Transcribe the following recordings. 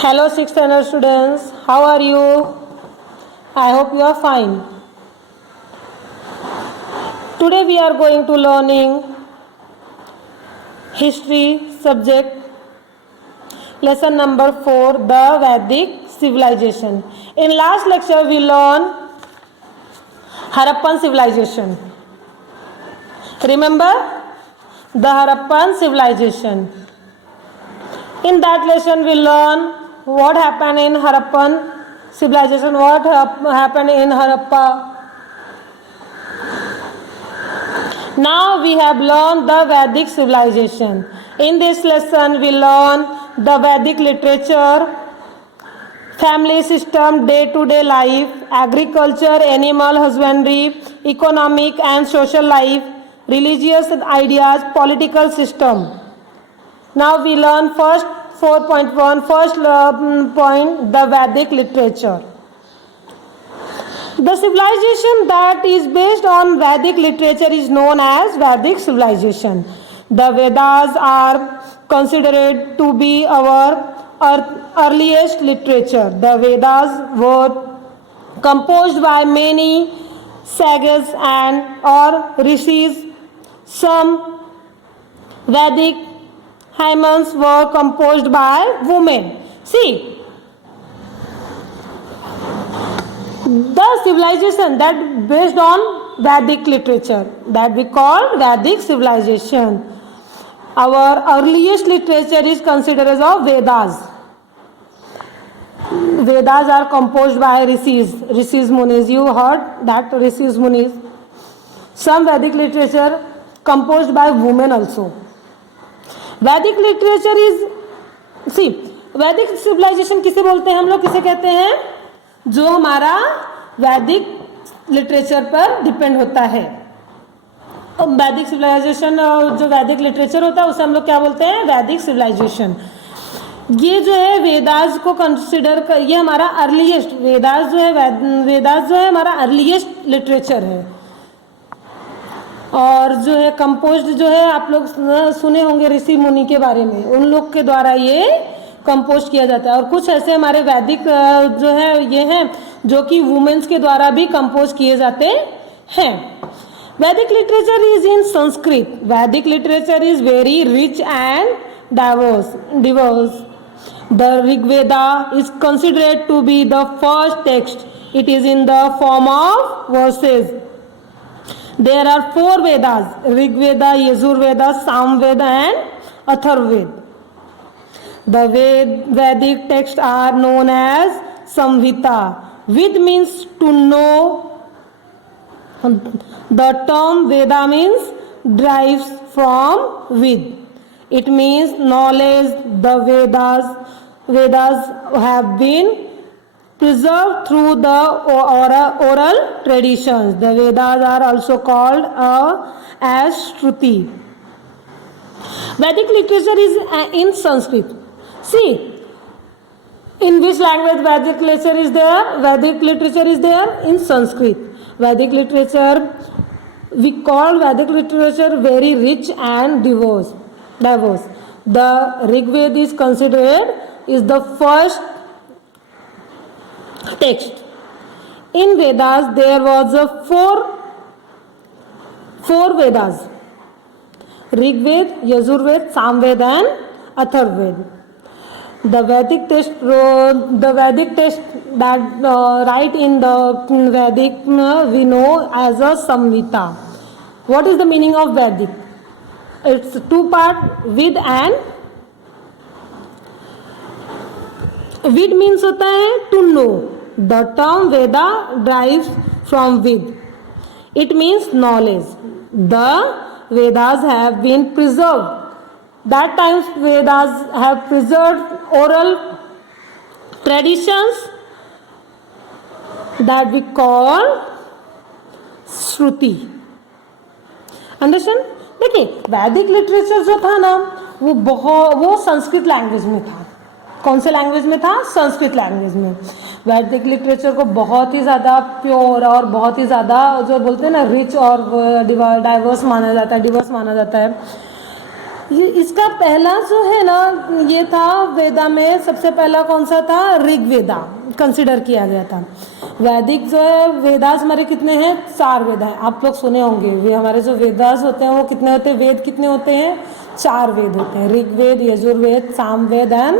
Hello, 6th standard students. How are you? I hope you are fine. Today we are going to learning history subject lesson number 4, the Vedic civilization. In last lecture we learned Harappan civilization. Remember the Harappan civilization. In that lesson we learn what happened in Harappan civilization, what happened in Harappa. Now we have learned the Vedic civilization. In this lesson we learn the Vedic literature, family system, day-to-day life, agriculture, animal husbandry, economic and social life, religious ideas, political system. Now we learn first 4.1, first point, the Vedic literature. The civilization that is based on Vedic literature is known as Vedic civilization. The Vedas are considered to be our earliest literature. The Vedas were composed by many sages and or rishis. Some Vedic hymns were composed by women. See, the civilization that based on Vedic literature, that we call Vedic civilization. Our earliest literature is considered as of Vedas. Vedas are composed by rishis munis. You heard that rishis munis. Some Vedic literature composed by women also. वैदिक literature is सी वैदिक civilisation किसे बोलते हैं हम लोग, किसे कहते हैं? जो हमारा वैदिक लिटरेचर पर डिपेंड होता है. वैदिक सिविलाइजेशन जो वैदिक लिटरेचर होता है उसे हम लोग क्या बोलते हैं? वैदिक सिविलाइजेशन. ये जो है वेदास को कंसिडर कर, ये हमारा अर्लीस्ट वेदास जो है हमारा अर्लीस्ट लिटरेचर है. और जो है कंपोज्ड जो है आप लोग सुने होंगे ऋषि मुनि के बारे में, उन लोग के द्वारा ये कंपोज किया जाता है. और कुछ ऐसे हमारे वैदिक जो है ये हैं जो कि वुमेन्स के द्वारा भी कंपोज किए जाते हैं. वैदिक literature is in Sanskrit. Vedic literature is very rich and diverse. The Rigveda is considered to be the first text. It is in the form of verses. There are 4 Vedas: Rig Veda, Yajur Veda, Sam Veda and Atharvaveda. The Vedic texts are known as Samhita. Ved means to know. The term Veda means derives from Ved. It means knowledge. The Vedas have been preserved through the oral traditions. The Vedas are also called as Shruti. Vedic literature is in Sanskrit. See, in which language Vedic literature is there? Vedic literature is there in Sanskrit. Vedic literature, we call Vedic literature very rich and diverse. The Rig Veda is considered is the first text. In Vedas there was a four Vedas: Rig Veda, Yajur Veda, Sam Veda and Atharvaveda. The Vedic text that write in the Vedic we know as a Samhita. What is the meaning of Vedic? It's 2 part, Ved and Ved means होता है to know. The term Veda derives from Ved. It means knowledge. The Vedas have been preserved. That times Vedas have preserved oral traditions that we call Shruti. Understand? देखिए वैदिक literature जो था ना वो Sanskrit language में था. कौन से लैंग्वेज में था? संस्कृत लैंग्वेज में. वैदिक लिटरेचर को बहुत ही ज़्यादा प्योर और बहुत ही ज़्यादा जो बोलते हैं ना रिच और डाइवर्स माना जाता है. ये इसका पहला जो है ना, ये था वेदा में सबसे पहला कौन सा था, ऋग्वेदा कंसिडर किया गया था। वैदिक जो है वेदास हमारे कितने हैं, 4 वेद हैं। आप लोग सुने होंगे वे हमारे जो वेदास होते हैं वो कितने होते हैं, वेद कितने होते हैं, 4 वेद होते हैं, ऋग्वेद, यजुर्वेद, सामवेद एंड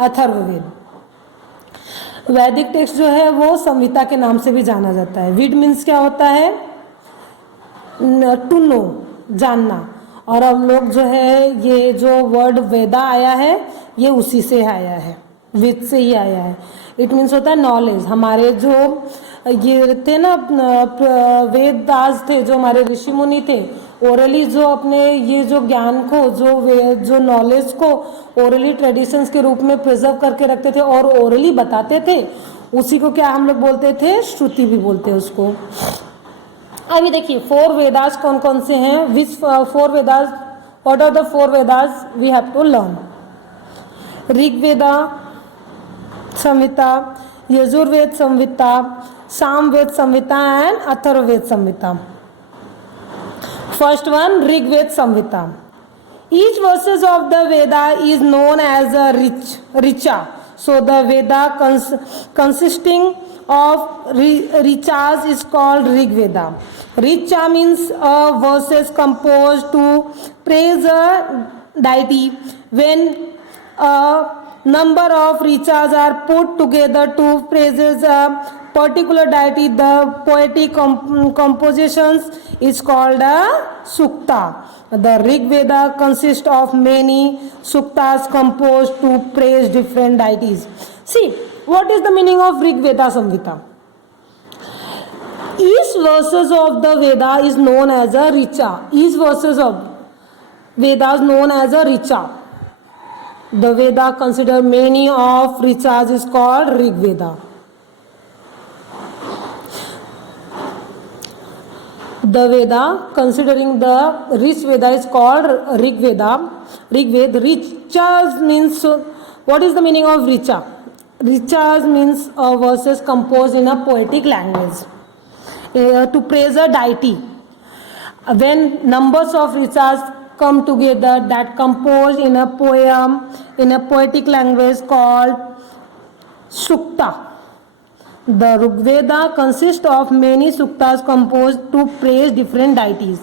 अथर्ववेद। वैदिक टेक्स्ट जो है वो संहिता के नाम से भी जाना जाता है। विद मीन्स क्या होता है, टू नो, जानना। और हम लोग जो है ये जो वर्ड वेदा आया है ये उसी से आया है, विद से ही आया है। इट मीन्स होता है नॉलेज। हमारे जो ये थे ना वेद दास थे, जो हमारे ऋषि मुनि थे, ओरली जो अपने ये जो ज्ञान को जो नॉलेज को ओरली ट्रेडिशंस के रूप में प्रिजर्व करके रखते थे और ओरली बताते थे, उसी को क्या हम लोग बोलते थे, श्रुति भी बोलते हैं उसको। अभी देखिए 4 वेदास कौन कौन से हैं, which 4 Vedas, what are the 4 Vedas we have to learn. Rigveda Samhita, Yajurveda Samhita, Samaveda Samhita and Atharvaveda Samhita. First one, Rigveda Samhita. Each verses of the Veda is known as a richa. So the Veda consisting of richas is called Rigveda. Richa means verses composed to praise a deity. When a number of richas are put together to praises a particular deity, the poetic compositions is called a sukta. The Rig Veda consists of many suktas composed to praise different deities. See, what is the meaning of Rig Veda Samhita? Each verses of the Veda is known as a richa. Each verses of Veda is known as a richa. The Veda consider many of richas is called Rig Veda. The Veda considering the rich Veda is called Rig Veda. Rigved. Richas means, what is the meaning of richa? Richas means verses composed in a poetic language to praise a deity. When numbers of richas come together that composed in a poem in a poetic language called sukta. The Rigveda consists of many suktas composed to praise different deities.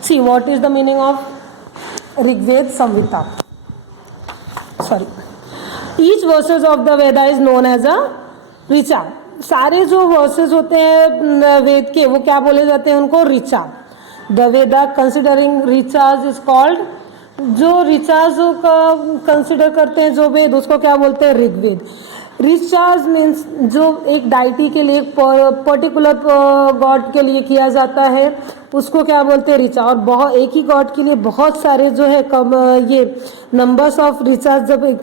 See, what is the meaning of Rigved Samhita? Sorry. Each verses of the Veda is known as a richa. सारे जो versus होते हैं वेद के वो क्या बोले जाते हैं, उनको रिचा। द वेदा कंसिडरिंग रिचाज इज कॉल्ड, जो रिचाज का कंसिडर करते हैं जो वेद, उसको क्या बोलते हैं, ऋग्वेद। रिचार्ज मीन्स जो एक डाइटी के लिए पर्टिकुलर गॉड के लिए किया जाता है उसको क्या बोलते हैं, रिचा। और बहुत एक ही गॉड के लिए बहुत सारे जो है ये नंबर्स ऑफ रिचार्ज, जब एक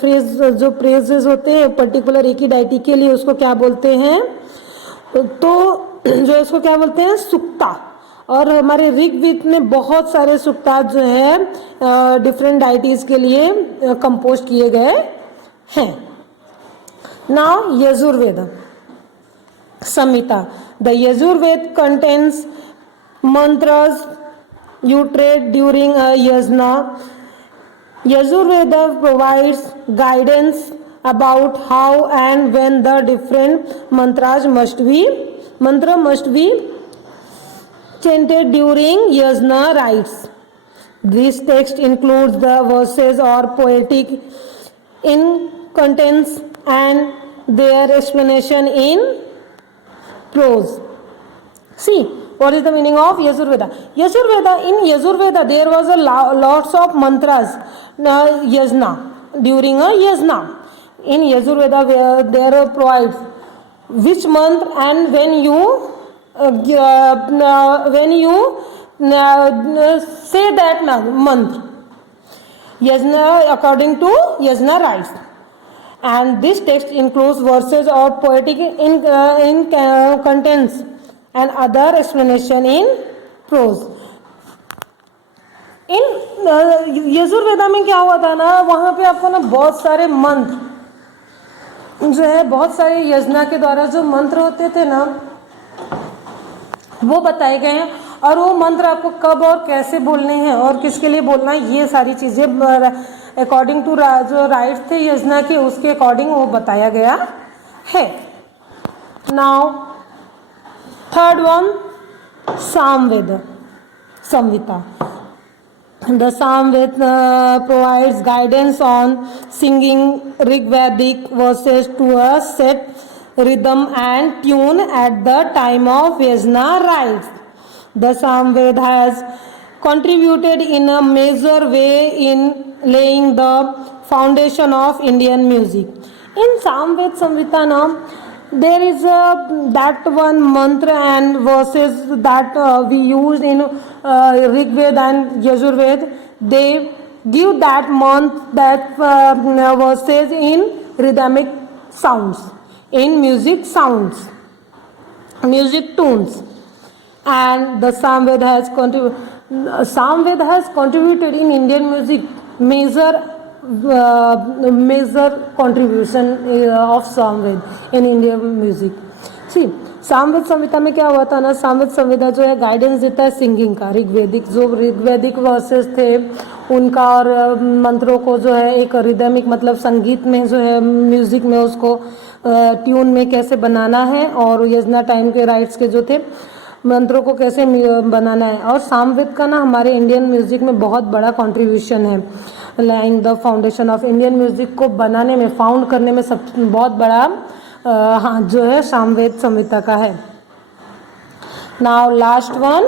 फ्रेज जो प्रेजेस होते हैं पर्टिकुलर एक ही डाइटी के लिए, उसको क्या बोलते हैं, तो जो इसको क्या बोलते हैं, सुक्ता। और हमारे ऋग्वेद में बहुत सारे सुक्ता जो है डिफरेंट डाइटीज के लिए कंपोज किए गए हैं। Now Yajurveda Samhita. The Yajurveda contains mantras uttered during a yajna. Yajurveda provides guidance about how and when the different mantra must be chanted during yajna rites. This text includes the verses or poetic in contents and their explanation in prose. See, what is the meaning of Yajurveda? In Yajurveda there was a lots of mantras yajna, during a yajna. In Yajurveda there provides which mantra and when you say that mantra, yajna according to yajna rites. And this text includes verses or poetic in contents and other explanation in prose. इन यजुर्वेदा में क्या हुआ था ना, वहाँ पे आपको ना बहुत सारे मंत्र जो है, बहुत सारे यजना के द्वारा जो मंत्र होते थे ना वो बताए गए हैं। और वो मंत्र आपको कब और कैसे बोलने हैं और किसके लिए बोलना है, ये सारी चीज़ें अकॉर्डिंग टू जो राइट्स थे यजना के, उसके अकॉर्डिंग वो बताया गया है। Now third one, Samaveda Samhita. The Samved provides guidance on singing Rigvedic verses to a set rhythm and tune at the time of Yajna rites. The Samved has contributed in a major way in laying the foundation of Indian music. In Samved Samhita now, there is that one mantra and verses that we use in Rig Veda and Yajurveda. They give that verses in rhythmic sounds, in music sounds, music tunes, and the Samved has contributed in Indian music major contribution of Samved in Indian music. See, Samaveda Samhita में क्या हुआ था ना, सामवेद संहिता जो है guidance देता है singing का, ऋग्वेदिक वर्सेस थे उनका और मंत्रों को जो है एक रिदमिक मतलब संगीत में जो है म्यूजिक में उसको ट्यून में कैसे बनाना है और यजना टाइम के राइट्स के जो थे मंत्रों को कैसे बनाना है। और सामवेद का ना हमारे इंडियन म्यूजिक में बहुत बड़ा कंट्रीब्यूशन है, lying the foundation of Indian music को बनाने में, फाउंड करने में सब बहुत बड़ा हाथ जो है सामवेद संहिता का है। Now last one,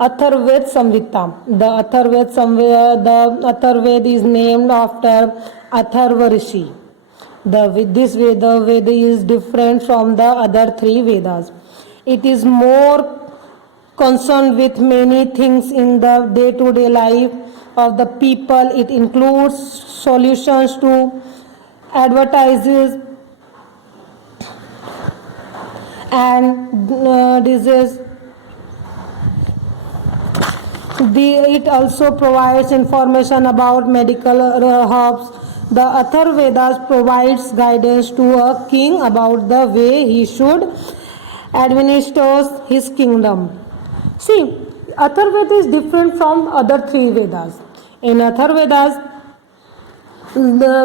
Atharvaveda Samhita. The Atharvaveda is named after Atharva Rishi. This Veda is different from the other three Vedas. It is more concerned with many things in the day-to-day life of the people. It includes solutions to advertises and disease. It also provides information about medical herbs. The Atharvavedas provides guidance to a king about the way he should administer his kingdom. See, Atharvaveda is different from other three Vedas. In Atharvavedas,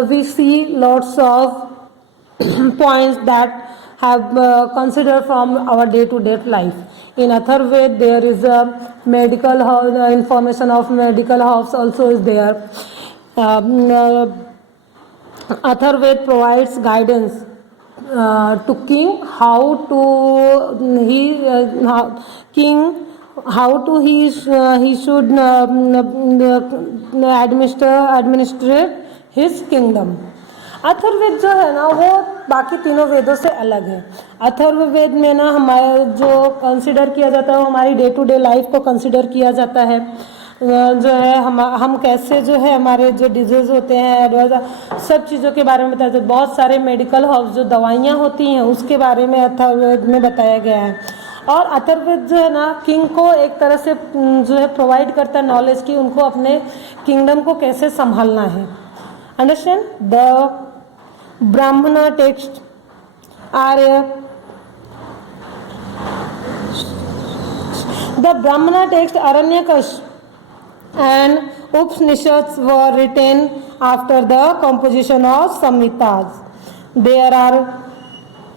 we see lots of points that have considered from our day-to-day life. In Atharvaveda, there is a medical information of medical herbs also is there. Atharvaveda provides guidance to king how to he should administer his kingdom. Atharvaveda जो है ना वो बाकी तीनों वेदों से अलग है. अथर्ववेद में ना हमारा जो कंसिडर किया जाता है वो हमारी डे टू डे लाइफ को कंसिडर किया जाता है, जो है हम कैसे जो है हमारे जो डिजीज होते हैं सब चीज़ों के बारे में बताया जाता है. बहुत सारे मेडिकल हर्ब्स जो दवाइयाँ होती हैं उसके बारे में अथर्ववेद में बताया गया है. और अथर्ववेद जो है ना किंग को एक तरह से जो है प्रोवाइड करता है नॉलेज की उनको अपने किंगडम को कैसे संभालना है. अंडरस्टैंड. द ब्राह्मण टेक्स्ट आर द ब्राह्मण text आरण्यकश and Upanishads were written after the composition of Samhitas. They are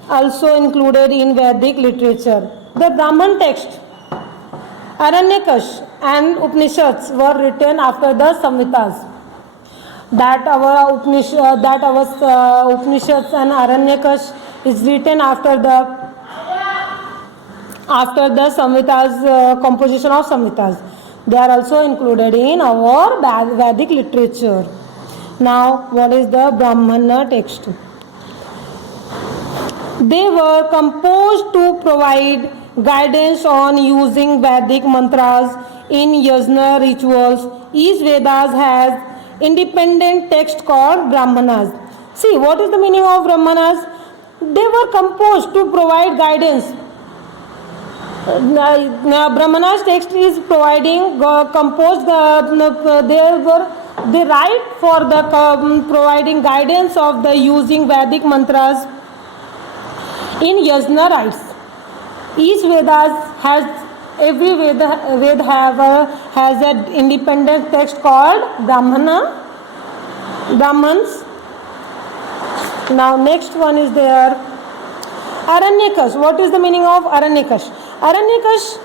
also included in Vedic literature. The Brahman text, Aranyakash and Upanishads were written after the Samhitas. That our Upanishads and Aranyakash is written after the Samhitas, composition of Samhitas. They are also included in our Vedic literature. Now, what is the Brahmana text? They were composed to provide guidance on using Vedic mantras in yajna rituals. Each Vedas has independent text called Brahmanas. See, what is the meaning of Brahmanas? They were composed to provide guidance. Brahmana's text is providing composed. They write for the providing guidance of the using Vedic mantras in yajna rites. Each Vedas has every Ved has an independent text called Brahmans. Now next one is there Aranyakash. What is the meaning of Aranyakash? Aranyakash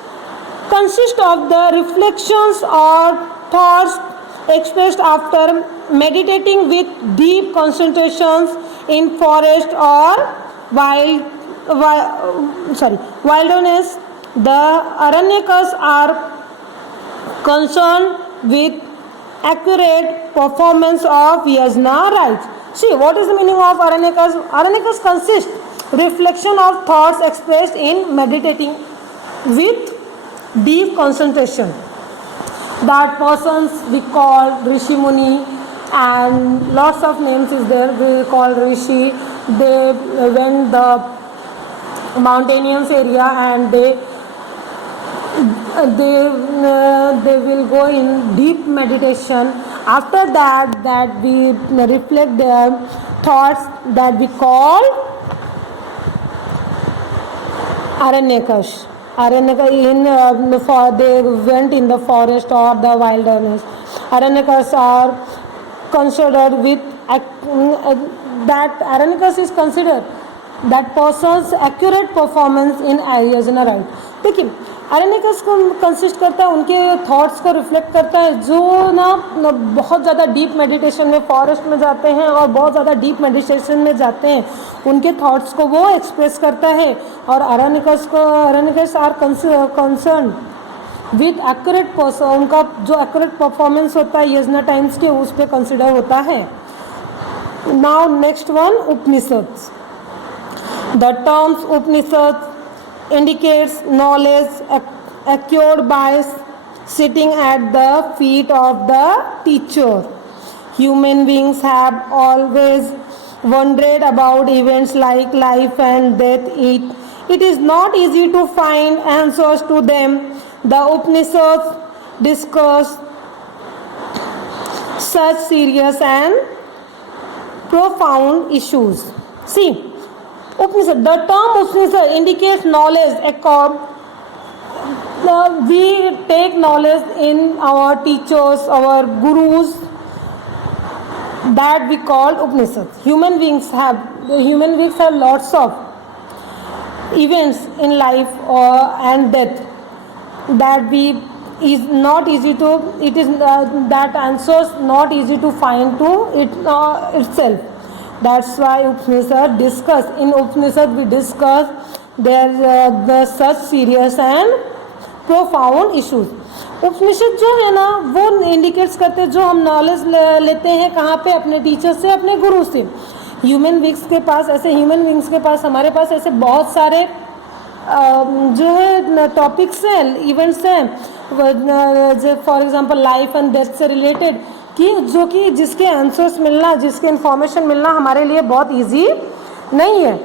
consists of the reflections or thoughts expressed after meditating with deep concentrations in forest or wilderness. The Aranyakas are concerned with accurate performance of yajna rites. See, what is the meaning of Aranyakas? Aranyakas consist reflection of thoughts expressed in meditating with deep concentration. That persons we call Rishi Muni, and lots of names is there. We call Rishi. They went the mountainous area and they will go in deep meditation. After that we reflect their thoughts, that we call Aranyakash. They went in the forest or the wilderness. Aranyakas are considered with that Aranyakas is considered that person's accurate performance in yajna rite. देखिए अरण्यकस consist करता है उनके thoughts को reflect करता है जो ना बहुत ज़्यादा डीप मेडिटेशन में फॉरेस्ट में जाते हैं और बहुत ज़्यादा डीप मेडिटेशन में जाते हैं, उनके थॉट्स को वो एक्सप्रेस करता है. और Aranyakas are concern with accurate person, उनका जो एक्यूरेट परफॉर्मेंस होता है यज्ञ टाइम्स के उस पर कंसिडर होता है. Now next one Upanishad. The terms Upanishad indicates knowledge acquired by sitting at the feet of the teacher. Human beings have always wondered about events like life and death. It is not easy to find answers to them. The Upanishads discuss such serious and profound issues. See, Upanishad, the term Upanishad indicates knowledge. We take knowledge in our teachers, our gurus, that we call Upanishad. Human beings have lots of events in life and death that is not easy to. It is that answers not easy to find to it itself. That's why Upanishad discuss. In Upanishad we discuss the such serious and profound issues. उपनिषद जो है ना वो indicates करते हैं जो हम knowledge लेते हैं कहाँ पे, अपने टीचर से, अपने गुरु से. ह्यूमन बींग्स के पास हमारे पास ऐसे बहुत सारे जो है टॉपिक्स हैं, इवेंट्स हैं, for example life and death से रिलेटेड, कि जिसके आंसर्स मिलना, जिसके इन्फॉर्मेशन मिलना हमारे लिए बहुत इजी नहीं है.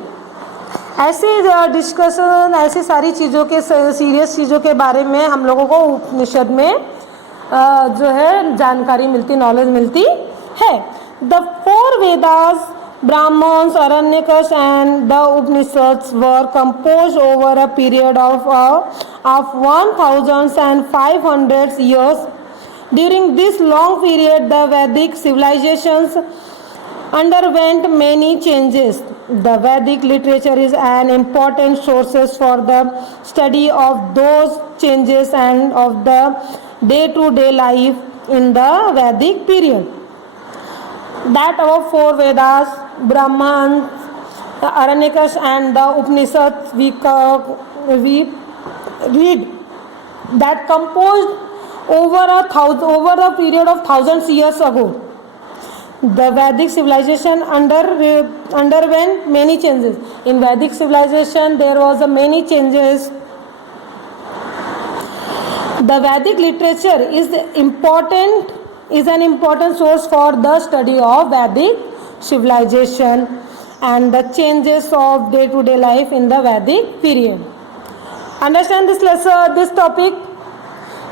ऐसे डिस्कशन, ऐसी सारी चीज़ों के सीरियस चीज़ों के बारे में हम लोगों को उपनिषद में जो है जानकारी मिलती, नॉलेज मिलती है. The 4 Vedas, Brahmanas, Aranyakas and the Upanishads were compose over a period of 1500 years. During this long period, the Vedic civilizations underwent many changes. The Vedic literature is an important source for the study of those changes and of the day-to-day life in the Vedic period. That our 4 Vedas, Brahman, Aranyakash and the Upanishads we read that composed over a period of thousands years ago. The Vedic civilization underwent many changes. In Vedic civilization there was many changes. The Vedic literature is an important source for the study of Vedic civilization and the changes of day-to-day life in the Vedic period. Understand this topic.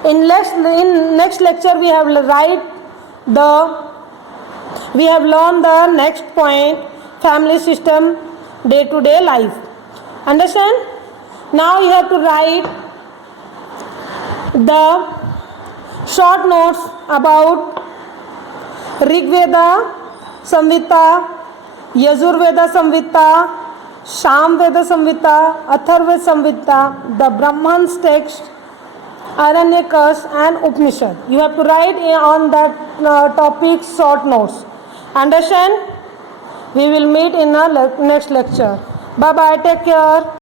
In next lecture we have learned the next point, family system, day to day life. Understand? Now you have to write the short notes about Rigveda Samhita, Yajurveda Samhita, Samveda Samhita, Atharvaveda Samhita, the Brahman's text, Aranyakas and Upanishad. You have to write on that topic short notes. Understand? We will meet in our next lecture. Bye bye. Take care.